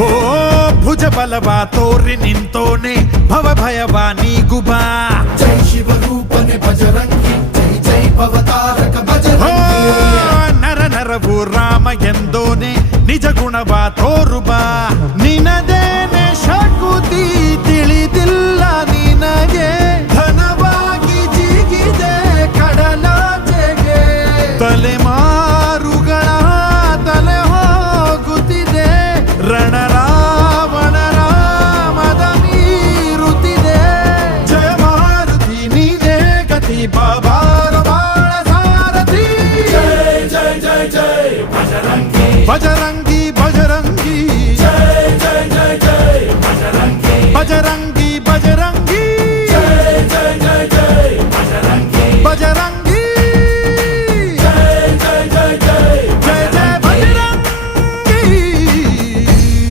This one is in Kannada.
ಓ ಭುಜ ಬಲವ ತೋರಿ ನಿಂತೋನೆ ಭವ ಭಯವ ನೀಗುಬಾ ಜೈ ಶಿವರೂಪನೆ ಬಜರಂಗಿ ಜೈ ಜೈ ಭವತಾರಕ ಬಜರಂಗಿ ನರ ನರವು ರಾಮ ಎಂದೋನೆ ನಿಜ ಗುಣವ ತೋರುಬಾ ನಿನದೇನೆ ಶಕುತಿ ತಿಳಿದಿಲ್ಲ ನಿನಗೆ ಧನವಾಗಿ ಜಿಗಿದೆ ಕಡಲಾಚೆಗೆ ತಲೆಮಾರುಗಳ बजरंगी